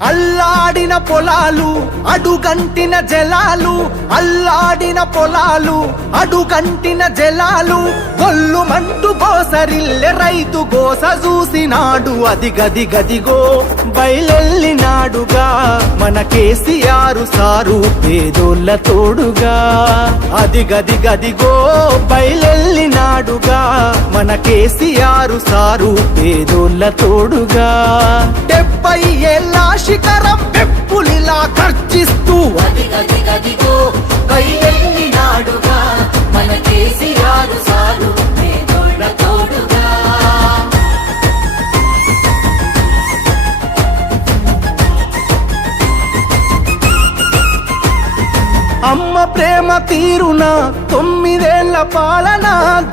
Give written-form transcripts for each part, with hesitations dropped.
అల్లాడిన పొలాలు అడుగంటిన జలాలు, అల్లాడిన పొలాలు అడుగంటిన జలాలు, గొల్లుమంటూ గోసరిల్లె రైతు గోస చూసినాడు. అది గది గదిగో బయలెల్లినాడుగా మన కేసీఆర్ సారు పేదోళ్ళ తోడుగా. అది గది గదిగో బయలెల్లినాడుగా మన కేసీఆర్ సారు పేదోళ్ళ తోడుగా. 70 ఏళ్ళ శిఖరం పెప్పులిలా గర్జిస్తూ అదిగదిగదిగో బయలెల్లినాడుగా మన కేసీఆర్ సారు పేదోళ్ళ తోడుగా. అమ్మ ప్రేమ తీరున 9 ఏళ్ల పాలన,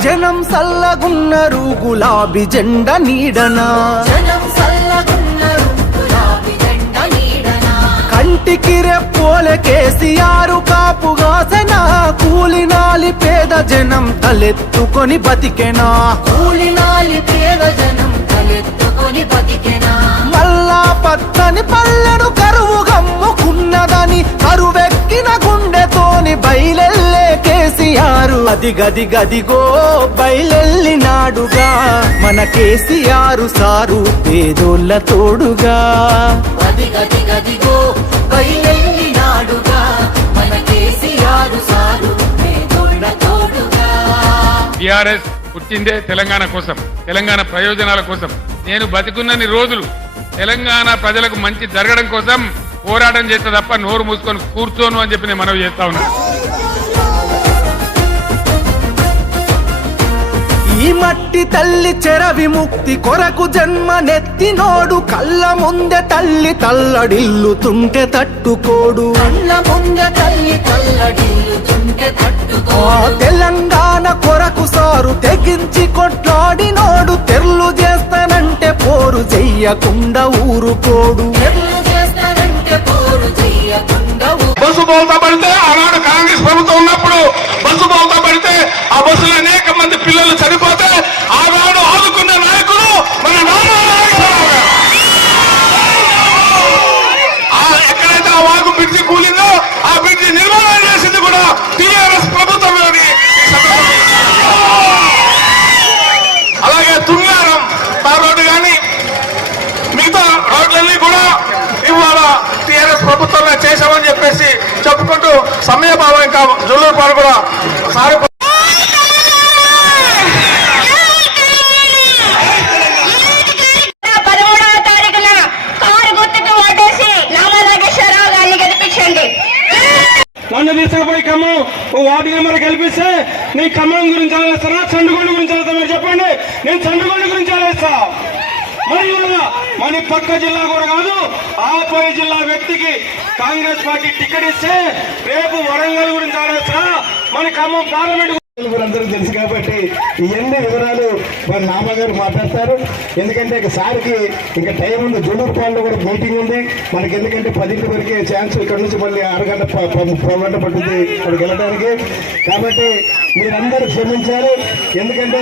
జనం సల్లగున్నరు గులాబీ జెండ నీడనా. జనం సల్లగున్నరు గులాబీ జెండ నీడనా. కంటికి రెప్పోలే కేసీఆర్ కాపుగాసెనా, కూలినాలి పేద జనం తలెత్తుకొని బతికెనా. కూలినాలి పేద జనం తలెత్తుకొని బతికెనా. మల్లా పచ్చని పల్లెను కరువు గమ్ముకున్నదని కరువెక్కిన గుండెతోని బయలెల్లే కేసీఆర్. అది గది గదిగో బయలెల్లినాడుగా మన కేసీఆర్ సారు పేదోళ్ళ తోడుగా. అది గది గదిగో బయలెల్లినాడుగా మన కేసీఆర్ సారు పేదోళ్ళ తోడుగా. టిఆర్ఎస్ పుట్టిందే తెలంగాణ కోసం, తెలంగాణ ప్రయోజనాల కోసం. నేను బతికున్నన్ని రోజులు తెలంగాణ ప్రజలకు మంచి జరగడం కోసం పోరాటం చేస్తే తప్ప నోరు మూసుకొని కూర్చోను అని చెప్పి నేను మనవి చేస్తా ఉన్నా. ఈ మట్టి తల్లి చెర విముక్తి కొరకు జన్మనెత్తినోడు, కళ్ళ ముందే తల్లి తల్లడిల్లుతుంటే తట్టుకోడు. కళ్ళ ముందే తల్లి తల్లడిల్లుతుంటే తట్టుకోడు. తెలంగాణ కొరకు సారు తెగించి కొట్లాడినోడు, తెర్లు చేస్తానంటే పోరు చెయ్యకుండా ఊరుకోడు. తెర్లు చేస్తానంటే పోరు చెయ్యకుండా బస్సు బోల్తా పడితే ఆనాడు కాంగ్రెస్ ప్రభుత్వం ఉన్నప్పుడు బస్సు బోల్తా పడితే ఆ బస్సులో అనేక మంది పిల్లలు చనిపోతే ఆనాడు ఆదుకున్న నాయకుడు మన ఎక్కడైతే ఆ వాగు బ్రిడ్జి కూలిందో ఆ బ్రిడ్జి నిర్మాణం చేసింది కూడా టీఆర్ఎస్ ప్రభుత్వం. అలాగే తుంగారం రోడ్డు కానీ మిగతా రోడ్లన్నీ కూడా ఇవాళ టీఆర్ఎస్ ప్రభుత్వమే చేశామని చెప్పేసి చెప్పుకుంటూ సమయభావం ఇంకా జుల్లూరు పాలు కూడా సారి 13వ తారీఖున కారు గుర్తుకు ఓటేసి నామా నాగేశ్వరరావు గారిని గెలిపించండి. నన్ను తీసుకుపోయి ఖమ్మం వార్డు నెంబర్ గెలిపిస్తే నీ ఖమ్మం గురించి ఆలోచిస్తారా, చండుగొండ గురించి ఆలోచిస్తా? మీరు చెప్పండి. నేను చండుగొండ గురించి ఆలోచిస్తా. మరియు మన పక్క జిల్లా కూడా కాదు, ఆపోయి జిల్లా వ్యక్తికి కాంగ్రెస్ పార్టీ టికెట్ ఇస్తే రేపు వరంగల్ గురించి ఆలోచిస్తా. మన ఖమ్మం పార్లమెంట్ అందరూ తెలుసు కాబట్టి ఇవన్నీ వివరాలు మరి నామగారు మాట్లాడతారు. ఎందుకంటే ఇక సార్కి ఇంకా టైం ఉంది, జూలూరు పాలలో కూడా మీటింగ్ ఉంది మనకి. ఎందుకంటే 10 వరకే ఛాన్స్, ఇక్కడ నుంచి మళ్ళీ 6 గంట 10 గంట పడుతుంది ఇక్కడికి వెళ్ళడానికి. కాబట్టి మీరందరూ క్షమించారు. ఎందుకంటే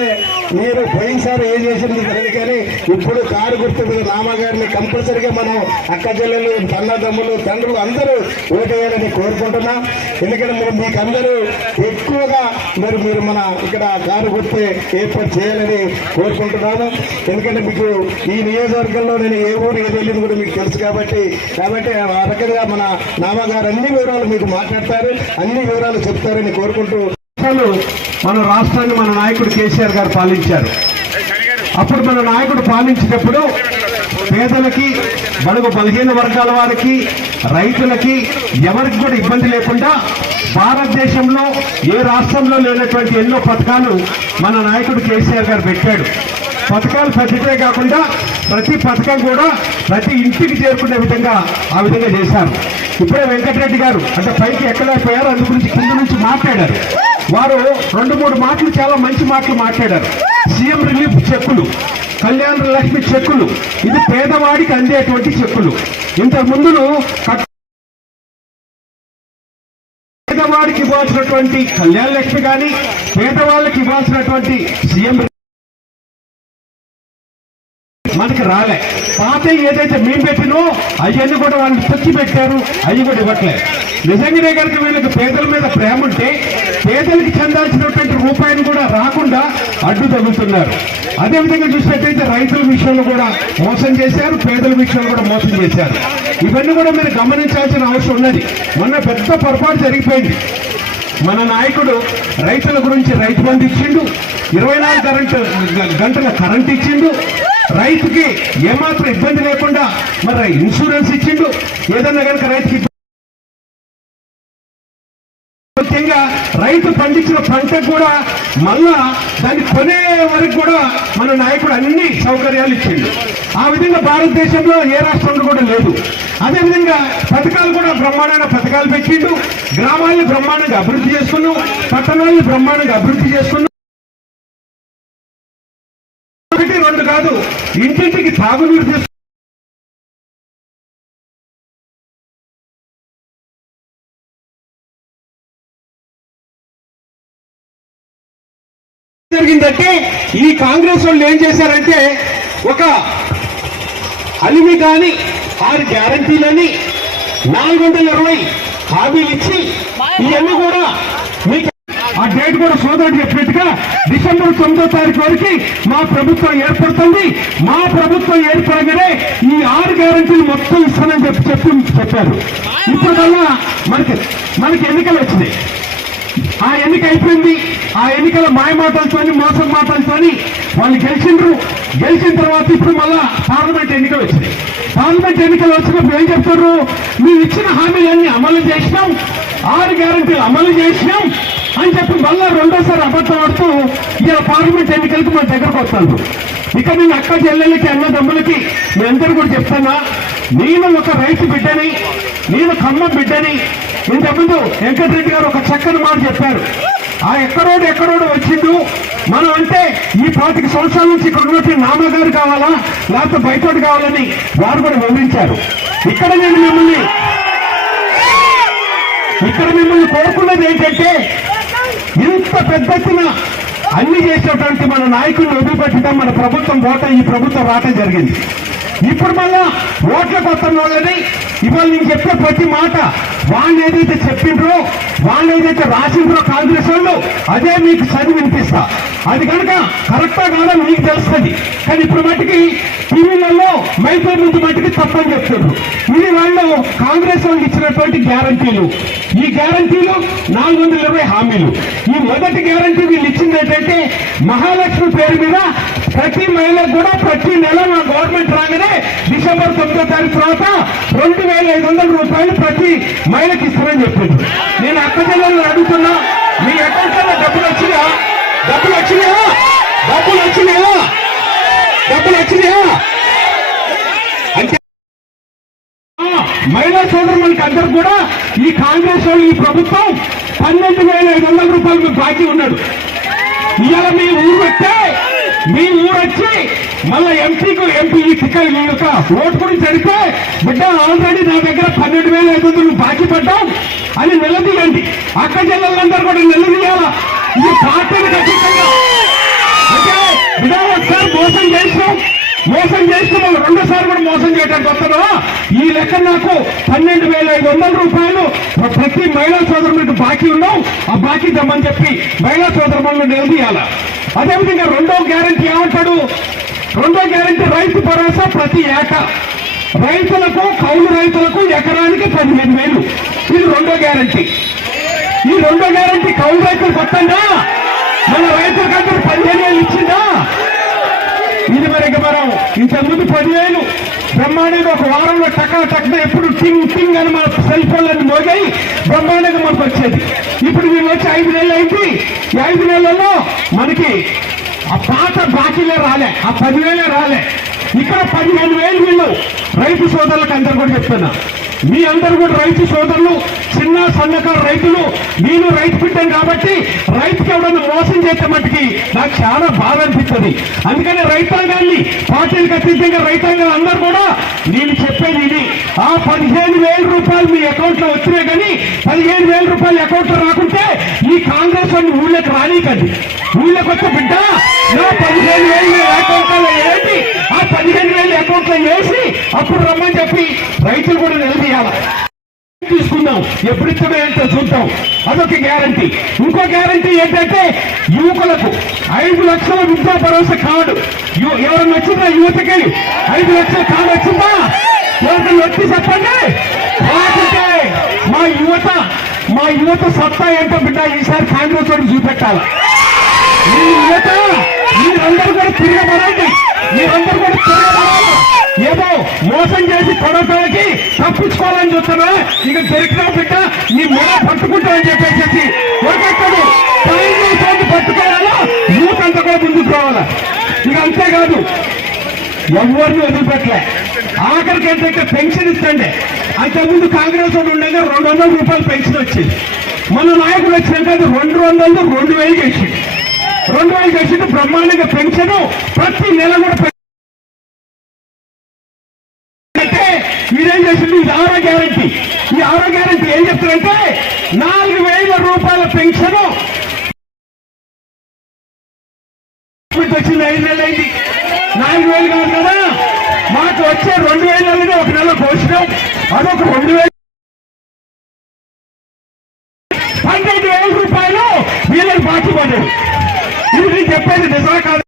మీరు పోయినసారి ఏం చేసింది తెలియదు, కానీ ఇప్పుడు కారు గుర్తు మీద నామగారిని కంపల్సరిగా మనం అక్క చెల్లెలు, తన్నదమ్ములు, తండ్రులు అందరూ ఓటేయాలని కోరుకుంటున్నాం. ఎందుకంటే మరి మీకు అందరూ ఎక్కువగా మీరు మన ఇక్కడ కారు గుర్తు ఏర్పాటు చేయాలని కోరుకుంటున్నాను. ఎందుకంటే మీకు ఈ నియోజకవర్గంలో నేను ఏ ఊరు ఏది వెళ్ళింది కూడా మీకు తెలుసు కాబట్టి ఆ రకంగా మన నామగారు అన్ని వివరాలు మీకు మాట్లాడతారు, అన్ని వివరాలు చెప్తారని కోరుకుంటూ, మన రాష్ట్రాన్ని మన నాయకుడు కేసీఆర్ గారు పాలించారు. అప్పుడు మన నాయకుడు పాలించేటప్పుడు పేదలకి, బడుగు బలహీన వర్గాల వారికి, రైతులకి ఎవరికి కూడా ఇబ్బంది లేకుండా భారతదేశంలో ఏ రాష్ట్రంలో లేనటువంటి ఎన్నో పథకాలు మన నాయకుడు కేసీఆర్ గారు పెట్టాడు. పథకాలు పెట్టే కాకుండా ప్రతి పథకం కూడా ప్రతి ఇంటికి చేరుకునే విధంగా ఆ విధంగా చేశారు. ఇప్పుడే వెంకటరెడ్డి గారు అంటే పైకి ఎక్కలేకపోయారు, అందు గురించి కింద నుంచి మాట్లాడారు. వారు 2-3 మాటలు చాలా మంచి మాటలు మాట్లాడారు. సీఎం రిలీఫ్ చెక్కులు, కళ్యాణ లక్ష్మి చెక్కులు, ఇది పేదవాడికి అందేటువంటి చెక్కులు. ఇంతకు ముందు పేదవాడికి ఇవ్వాల్సినటువంటి కళ్యాణ లక్ష్మి కానీ, పేదవాళ్ళకి ఇవ్వాల్సినటువంటి సీఎం మనకి రాలే. పాత ఏదైతే మేము పెట్టినో అవన్నీ కూడా వాళ్ళు తొక్కి పెట్టారు, అవి కూడా ఇవ్వట్లేదు. నిజంగానే కనుక వీళ్ళకి పేదల మీద ప్రేమ ఉంటే పేదలకి చెందాల్సినటువంటి రూపాయిని కూడా రాకుండా అడ్డు తగ్గుతున్నారు. అదేవిధంగా చూసినట్టయితే రైతుల విషయంలో కూడా మోసం చేశారు, పేదల విషయంలో కూడా మోసం చేశారు. ఇవన్నీ కూడా మీరు గమనించాల్సిన అవసరం ఉన్నది. మొన్న పెద్ద పొరపాటు జరిగిపోయింది. మన నాయకుడు రైతుల గురించి రైతు బంధు ఇచ్చిండు, 24 గంటల కరెంట్ ఇచ్చిండు, రైతుకి ఏమాత్రం ఇబ్బంది లేకుండా మరి ఇన్సూరెన్స్ ఇచ్చిండు. ఏదన్నా కనుక రైతుకి ముఖ్యంగా రైతు పండించిన పంట కూడా మళ్ళా దాన్ని కొనే వరకు కూడా మన నాయకుడు అన్ని సౌకర్యాలు ఇచ్చిండు. ఆ విధంగా భారతదేశంలో ఏ రాష్ట్రంలో కూడా లేదు. అదేవిధంగా పథకాలు కూడా బ్రహ్మాండమైన పథకాలు పెట్టిండు. గ్రామాలను బ్రహ్మాండంగా అభివృద్ధి చేసుకున్నాం, పట్టణాలను బ్రహ్మాండంగా అభివృద్ధి చేసుకున్నాం. ఒకటి రెండు కాదు, ఇంటింటికి తాగునీరు తీసుకు జరిగిందంటే ఈ కాంగ్రెస్ వాళ్ళు ఏం చేశారంటే ఒక అలిమి కానీ 6 గ్యారంటీలని 420 హామీలు ఇచ్చి ఇవన్నీ కూడా మీకు ఆ డేట్ కూడా సోదరుడు చెప్పినట్టుగా డిసెంబర్ 9వ తారీఖు వరకు మా ప్రభుత్వం ఏర్పడుతుంది. మా ప్రభుత్వం ఏర్పడగానే ఈ 6 గ్యారంటీలు మొత్తం ఇస్తానని చెప్పారు. ఇప్పుడు కల్లా మనకి ఎన్నికలు వచ్చినాయి. ఆ ఎన్నిక అయిపోయింది. ఆ ఎన్నికల మాయ మాటలతోని మోసం మాటలతోని వాళ్ళు గెలిచిన తర్వాత ఇప్పుడు మళ్ళా పార్లమెంట్ ఎన్నికలు వచ్చినాయి. పార్లమెంట్ ఎన్నికలు వచ్చినప్పుడు ఏం చెప్తారు? మేము ఇచ్చిన హామీలన్నీ అమలు చేసినాం, 6 గ్యారంటీలు అమలు చేసినాం అని చెప్పి మళ్ళా రెండోసారి అబద్ధం ఆడుతూ ఇలా పార్లమెంట్ ఎన్నికలకు మన దగ్గరకు వస్తాను. ఇక నేను అక్క చెల్లెలకి అన్నదమ్ములకి మీ అందరూ కూడా చెప్తానా, నేను ఒక రైతు బిడ్డని, నేను ఖమ్మం బిడ్డని. ఇంతకుముందు వెంకటరెడ్డి గారు ఒక చక్కని మాట చెప్పారు. ఆ ఎక్కడోడు వచ్చిండు మనం అంటే ఈ 25 సంవత్సరాల నుంచి ఇక్కడ ఉన్నట్టు నామగారు కావాలా లేకపోతే బయటోడు కావాలని వారు కూడా వివరించారు. ఇక్కడ మిమ్మల్ని కోరుకున్నది ఏంటంటే ఇంత పెద్ద ఎత్తున అన్ని చేసేటువంటి మన నాయకుల్ని వదిలిపెట్టడం మన ప్రభుత్వం ఈ ప్రభుత్వం రావటం జరిగింది. ఇప్పుడు మళ్ళా ఓట్లకు వస్తున్న వాళ్ళని ఇవాళ నేను చెప్పే ప్రతి మాట వాళ్ళు ఏదైతే చెప్పిండ్రో, వాళ్ళు ఏదైతే రాసిండ్రో కాంగ్రెస్ వాళ్ళు అదే మీకు చదివి వినిపిస్తా. అది కనుక కరెక్టా కాదా మీకు తెలుస్తుంది. కానీ ఇప్పుడు మట్టికి టీవీలలో మైకుల ముందు మట్టికి తప్పని చెప్తున్నారు. ఇది వాళ్ళు కాంగ్రెస్ వాళ్ళు ఇచ్చినటువంటి గ్యారంటీలు. ఈ గ్యారంటీలు 420 హామీలు. ఈ మొదటి గ్యారంటీ వీళ్ళు ఇచ్చింది ఏంటంటే మహాలక్ష్మి పేరు మీద ప్రతి మహిళకు కూడా ప్రతి నెల మా గవర్నమెంట్ రాగానే డిసెంబర్ 9వ తారీఖు తర్వాత 2500 రూపాయలు ప్రతి మహిళకి ఇస్తామని చెప్పింది. నేను అక్క జిల్లాలో అడుగుతున్నా, మీ అకౌంట్ లో డబ్బులు వచ్చినాయా? అంటే మహిళా సోదరులకి అందరూ కూడా ఈ కాంగ్రెస్ వాళ్ళు ఈ ప్రభుత్వం 12,500 రూపాయలు మీకు బాకీ ఉన్నాడు. ఇవాళ మీ ఊరు వచ్చి మళ్ళా ఎంపీ టికెట్ మీ యొక్క ఓటు గురించి అడిగితే బిడ్డ ఆల్రెడీ నా దగ్గర 12,500 బాకీ పడ్డాం అని నిలదీయండి. అక్క జిల్లాలందరూ కూడా నిలదీయాలా? ఇది పార్టీని ఖచ్చితంగా అంటే బిడ్డ ఒకసారి మోసం చేసినాం వాళ్ళు రెండోసారి కూడా మోసం చేయడానికి వస్తారా? ఈ లెక్క నాకు 12,500 రూపాయలు ప్రతి మహిళా సోదరులకు బాకీ ఉన్నాం, ఆ బాకీ దమ్మని చెప్పి మహిళా సోదరులను నిలదీయాలా? అదేవిధంగా రెండో గ్యారంటీ ఏమంటాడు? రెండో గ్యారంటీ రైతు భరోసా ప్రతి ఏటా రైతులకు కౌలు రైతులకు ఎకరానికి 15,000. ఇది రెండో గ్యారంటీ. ఈ రెండో గ్యారంటీ కౌలు రైతులు కొట్టండా? మన రైతులకందరూ 15,000 ఇచ్చిందా? ఇది మనం ఇంతకుముందు 10,000 బ్రహ్మాండంగా ఒక వారంలో టక్న ఎప్పుడు టింగ్ అని మన సెల్ ఫోన్లన్నీ మోగాయి బ్రహ్మాండంగా మనకు వచ్చేది. ఇప్పుడు వీళ్ళు వచ్చి 5 నెలలు అయింది. ఈ 5 నెలల్లో మనకి ఆ పాత బాకీలే రాలే, ఆ 10,000 రాలే. ఇక్కడ 15,000 వీళ్ళు రైతు సోదరులకు అందరూ కూడా చెప్తున్నా. మీ అందరూ కూడా రైతు సోదరులు, చిన్న సన్నకారు రైతులు, నేను రైతు బిడ్డను కాబట్టి రైతుకి ఎవడన్నా మోసం చేసే మట్టుకి నాకు చాలా బాధ అనిపిస్తుంది. అందుకని రైతాంగాన్ని పార్టీలకు అతీతంగా రైతాంగం అందరూ కూడా నేను చెప్పేది ఇది, ఆ 15,000 రూపాయలు మీ అకౌంట్ లో వచ్చినాయి. కానీ 15,000 రూపాయలు అకౌంట్ లో రాకుంటే ఈ కాంగ్రెస్ వాడిని ఊళ్ళోకి రానీకండి. ఊళ్ళోకి వచ్చే బిడ్డ నా 15,000 అకౌంట్లో వేసి ఆ 15,000 అకౌంట్లో వేసి అప్పుడు రమ్మని చెప్పి రైతులు కూడా నిలదీయాలి. తీసుకుందాం, ఎప్పుడు ఇస్తాడో ఏంటో చూద్దాం, అదొక గ్యారంటీ. ఇంకో గ్యారంటీ ఏంటంటే యువకులకు 5 లక్షల విద్యా భరోసా కార్డు. ఎవరన్నా వచ్చిందా యువతకి 5 లక్షల కార్డు వచ్చిందా? ఎవరికన్నా వచ్చి చెప్పండి. రాకుంటే మా యువత సత్తా ఏంటో బిడ్డ ఈసారి కాంగ్రెస్ వాడికి చూపెట్టాలి. ఈ యువత మీరందరూ కూడా తిరగబడండి, మీరందరూ కూడా తిరగబడాలి. ఏదో మోసం చేసి కొడతానికి తప్పించుకోవాలని చూస్తున్నా, ఇక దొరికినా బిడ్డ నీ మొడ పట్టుకుంటామని చెప్పేసి ఒకక్కడు కాంగ్రెస్ పట్టుకోవాలా, యూత్ అంతా కూడా ముందుకు రావాలా. ఇక అంతేకాదు ఎవరిని వదిలిపెట్టలే. ఆఖరికి ఏంటంటే పెన్షన్ ఇస్తండి. అంతకుముందు కాంగ్రెస్ వాడు ఉండగా 200 రూపాయలు పెన్షన్ వచ్చింది. మన నాయకులు వచ్చినాక అది 200 2,000 చేసింది. 2,000 చేసింది బ్రహ్మాండంగా పెన్షన్ ప్రతి నెల కూడా. మీరేం చేసింది? ఇది 6వ గ్యారంటీ. ఈ 6వ గ్యారంటీ ఏం చెప్తారంటే 4,000 రూపాయల పెన్షన్ వచ్చింది. 5 నెలలు అయింది. 4,000 కాదు కదా, మాకు వచ్చే 2,000 ఒక నెల పోషణం, అదొక 2,000. 12,000 రూపాయలు వీళ్ళకి బాకీ పడ్డాడు. ఇది నేను చెప్పేది నిజమా కాదు?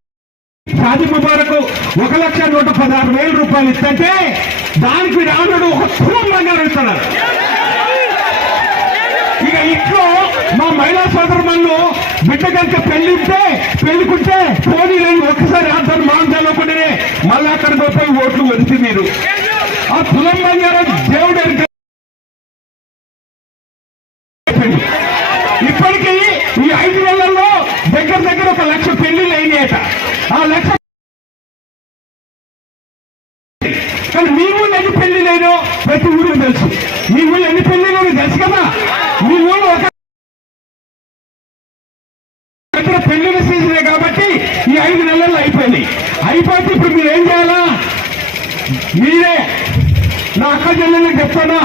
షాదీ ముబారక్ 1,116,000 రూపాయలు ఇస్తుంటే దానికి రానుడు ఒక తులం బంగారం ఇస్తున్నారు. ఇక ఇంట్లో మా మహిళా సోదరులు బిడ్డ కనుక పెళ్లికుంటే పోనీ నేను ఒక్కసారి ఆధార్ మాంసాలు ఒకటే మళ్ళీ అక్కడికి పోయి ఓట్లు వెళ్తే మీరు ఆ తులం బంగారం దేవుడు ఇప్పటికీ ఈ 5 నెలల్లో దగ్గర ఒక 1,00,000 పెళ్లిళ్ళు అయినాయట. ఆ 1,00,000 కానీ మీ ఊళ్ళో ఎన్ని పెళ్లి లేదో ప్రతి ఊరికి తెలుసు. మీ ఊళ్ళో ఎన్ని పెళ్లి లేదో తెలుసు కదా. మీ ఊళ్ళో ఒక పెళ్లిన సీజనే కాబట్టి ఈ 5 నెలల్లో అయిపోయినాయి. అయిపోతే ఇప్పుడు మీరు ఏం చేయాలా? మీరే నా అక్క చెల్లెళ్ళకి చెప్తానా,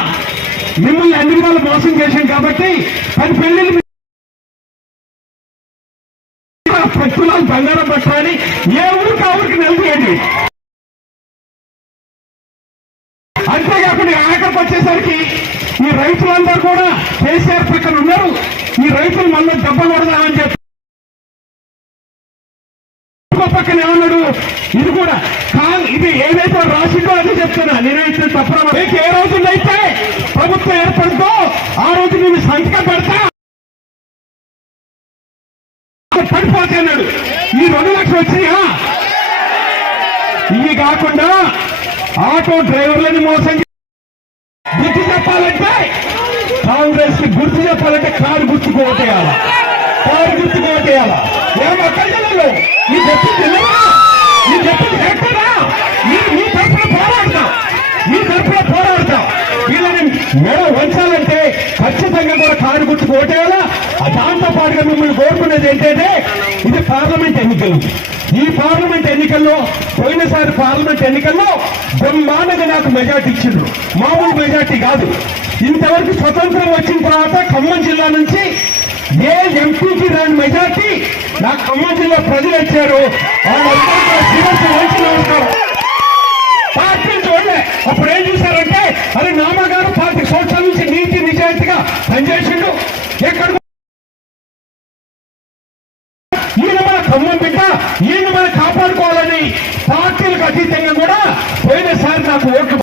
మిమ్మల్ని అన్ని విధాలు మోసం చేశాం కాబట్టి 10 పెళ్లిళ్ళు పెట్టులాలు బంగారం పట్టాలని ఏ ఊరికి ఆ ఊరికి నిలదీయండి. అంతేకాకుండా ఆఖరికి వచ్చేసరికి ఈ రైతులందరూ కూడా కేసీఆర్ పక్కన ఉన్నారు. ఈ రైతులు మళ్ళీ దెబ్బ కొడదామని చెప్పి పక్కన ఏమన్నాడు? ఇది కూడా ఇది ఏదైతే రాసిందో అదే చెప్తున్నా, నేనైతే తప్ప మీకు ఏ రోజునైతే ప్రభుత్వం ఏర్పడుతుందో ఆ రోజు నేను సంతకం పెడతా పడిపోతే అన్నాడు. ఈ 2 లక్షలు వచ్చినాయా? ఇవి కాకుండా ఆటో డ్రైవర్లని మోసం గుర్తు చెప్పాలంటే కాంగ్రెస్ కి గుర్తు చెప్పాలంటే కారు గుర్తుకు ఓటేయాలా, కారు గుర్తుకు ఓటేయాలా. ఏమక్కర్లేదు, నీ చెప్పింది నీ చెప్పింది ఎక్కడా? మీ తరఫున పోరాడతాం. వీళ్ళని మెడ వంచాలంటే ఖచ్చితంగా కూడా కారు గుర్తుకు ఓటేయాలా. దాంతో పాటుగా మిమ్మల్ని కోరుకునేది ఏంటంటే ఇది పార్లమెంట్ ఎన్నికలు. ఈ పార్లమెంట్ ఎన్నికల్లో పోయినసారి పార్లమెంట్ ఎన్నికల్లో బ్రహ్మాండంగా నాకు మెజార్టీ ఇచ్చిండ్రు. మామూలు మెజార్టీ కాదు. ఇంతవరకు స్వతంత్రం వచ్చిన తర్వాత ఖమ్మం జిల్లా నుంచి ఏ ఎంపీకి రాని మెజార్టీ నాకు ఖమ్మం జిల్లా ప్రజలు ఇచ్చారు. వాళ్ళందరూ శిరస్సు వంచి నమస్కారం. పార్టీ చూడలే. అప్పుడు ఏం చూశారంటే అది నామగారు 40 సంవత్సరాల నుంచి నీతి నిజాయితీగా పనిచేసిండు. ఎక్కడ ఈయన మన ఖమ్మం బిడ్డ, ఈయన మనం కాపాడుకోవాలని పార్టీలకు అతీతంగా కూడా పోయినసారి నాకు ఓట్లు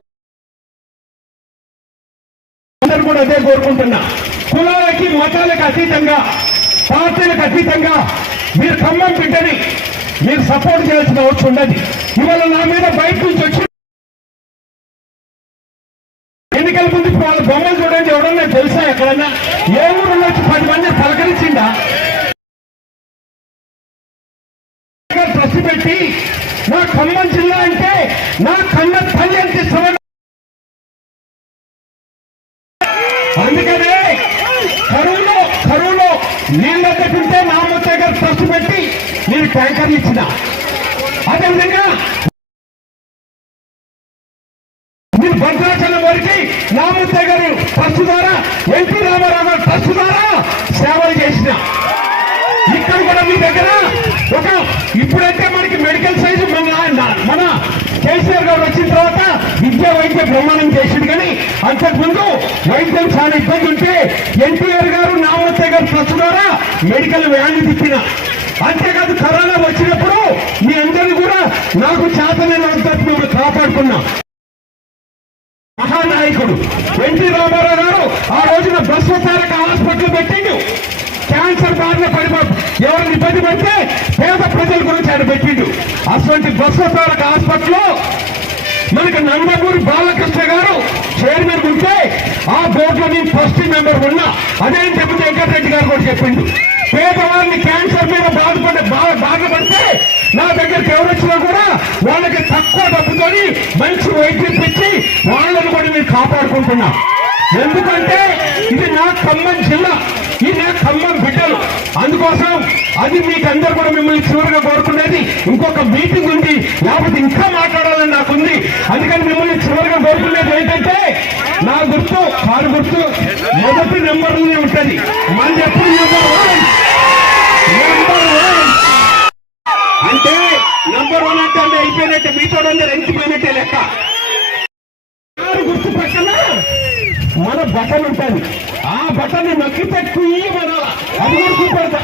అందరూ కూడా అదే కోరుకుంటున్నా. కులాలకి మతాలకు అతీతంగా పార్టీలకు అతీతంగా మీరు ఖమ్మం బిడ్డని మీరు సపోర్ట్ చేయాల్సిన అవసరం ఉన్నది. ఇవాళ నా మీద బయట నుంచి వచ్చి ఎన్నికల ముందు వాళ్ళ బొమ్మలు చూడండి. ఎవరన్నా తెలుసా? ఎక్కడన్నా ఏ ఊరిలో వచ్చి 10 మంది పలకరించిందా? ప్రశ్న పెట్టి నా ఖమ్మం జిల్లా అంటే నా కన్న తల్లి ఎంత ఇష్టం. అందుకనే కరువులో నీళ్ళ పెట్టుంటే నా ముత్తయ్య గారు ప్రశ్న పెట్టి నేను ట్యాంకర్లు ఇచ్చిన. అదేవిధంగా మీరు భద్రాచలం వరకు నా ముత్తయ్య గారు ట్రస్ట్ ద్వారా, ఎన్టీ రామారావు గారు ట్రస్ట్ ద్వారా సేవలు చేసిన. ఇక్కడ కూడా మీ దగ్గర ఒక ఇప్పుడే కేసీఆర్ గారు వచ్చిన తర్వాత విద్యా వైద్య బ్రహ్మాండం చేసింది. కానీ అంతకుముందు వైద్యం చాలా ఇబ్బంది ఉంటే ఎన్టీఆర్ గారు నామోత్తయ్య గారు ట్రస్ట్ ద్వారా మెడికల్ వ్యాన్ తిప్పిన. అంతేకాదు కరోనా వచ్చినప్పుడు మీ అందరినీ కూడా నాకు చేతనైనంత మిమ్మల్ని కాపాడుకున్నా. మహానాయకుడు ఎన్టీ రామారావు గారు ఆ రోజున బస్వతారక హాస్పిటల్ పెట్టిండు. క్యాన్సర్ బారిన పడి ఎవరిని ఇబ్బంది పడితే పేద ప్రజల గురించి ఆయన పెట్టిండు. అటువంటి బస్వతారక హాస్పిటల్లో మనకి నందమూరి బాలకృష్ణ గారు చైర్మన్ ఉంటే ఆ బోర్డులో నేను ఫస్ట్ మెంబర్ ఉన్నా. అదే చెప్పి వెంకటరెడ్డి గారు కూడా చెప్పిండు. పేదవారిని క్యాన్సర్ మీద బాధపడితే నా దగ్గరికి ఎవరు వచ్చినా కూడా వాళ్ళకి తక్కువ డబ్బుతోని మంచి వైద్యం తెచ్చి వాళ్ళని కూడా నేను కాపాడుకుంటున్నా. ఎందుకంటే ఇది నా ఖమ్మం జిల్లా, ఇది నా ఖమ్మం బిడ్డలు. అందుకోసం అది మీకు అందరు కూడా మిమ్మల్ని చివరిగా కోరుకునేది. ఇంకొక మీటింగ్ ఉంది, లేకపోతే ఇంకా మాట్లాడాలని నాకుంది. అందుకని మిమ్మల్ని చివరిగా కోరుకునేది ఏంటంటే నా గుర్తు కారు గుర్తు మొదటి నెంబర్లోనే ఉంటుంది. మన ఎప్పుడు నెంబర్ 1 అంటే నెంబర్ 1 అంటే అన్నీ అయిపోయినట్టే, మీతో ఎంచిపోయినట్టే లెక్క. కారు గుర్తు పక్కన మన బటన్ ఉంటుంది. ఆ బటన్ నొక్కితే కుయ్యమనాల, అది కూడా చూపెడతా.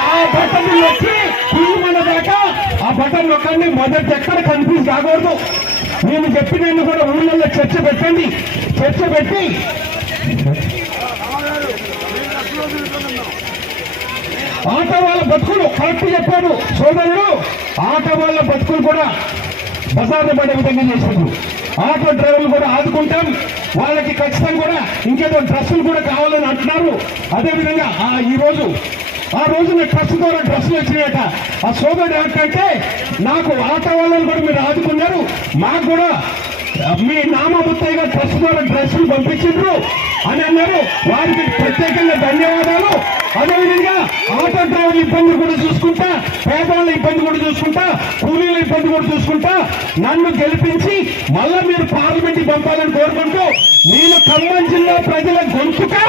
ఆ బటన్ నొక్కి కుయ్యమన్నదాకా ఆ బటన్ నొక్కండి. మొదటి ఎక్కడ కన్ఫ్యూజ్ కాకూడదు. నేను చెప్పినన్ని కూడా ఊళ్ళల్లో చర్చ పెట్టండి. చర్చ పెట్టి ఆటో వాళ్ళ బతుకులు కరెక్ట్ చెప్పాడు సోదరుడు. ఆటో వాళ్ళ బతుకులు కూడా బజార్లో పడే విధంగా చేశారు. ఆటో డ్రైవర్లు కూడా ఆదుకుంటాం. వాళ్ళకి ఖచ్చితంగా కూడా ఇంకేదో డ్రెస్సులు కూడా కావాలని అంటున్నారు. అదేవిధంగా ఆ రోజున ట్రస్ట్ ద్వారా డ్రెస్సులు వచ్చినాయట. ఆ సోదరుడు ఏంటంటే నాకు ఆటో వాళ్ళని కూడా మీరు ఆదుకున్నారు, మాకు కూడా మీ నామముత్తయ్య ట్రస్ట్ ద్వారా డ్రెస్సులు పంపించారు అని అన్నారు. వారికి ప్రత్యేకంగా ధన్యవాదాలు. అదేవిధంగా ఆటో డ్రైవర్ల ఇబ్బంది కూడా చూసుకుంటా, పేదవాళ్ళ ఇబ్బంది కూడా చూసుకుంటా, కూలీల ఇబ్బంది కూడా చూసుకుంటా నన్ను గెలిపించి మళ్ళా మీరు పార్లమెంట్ పంపాలని కోరుకుంటూ నేను ఖమ్మం జిల్లా ప్రజల గొంతుగా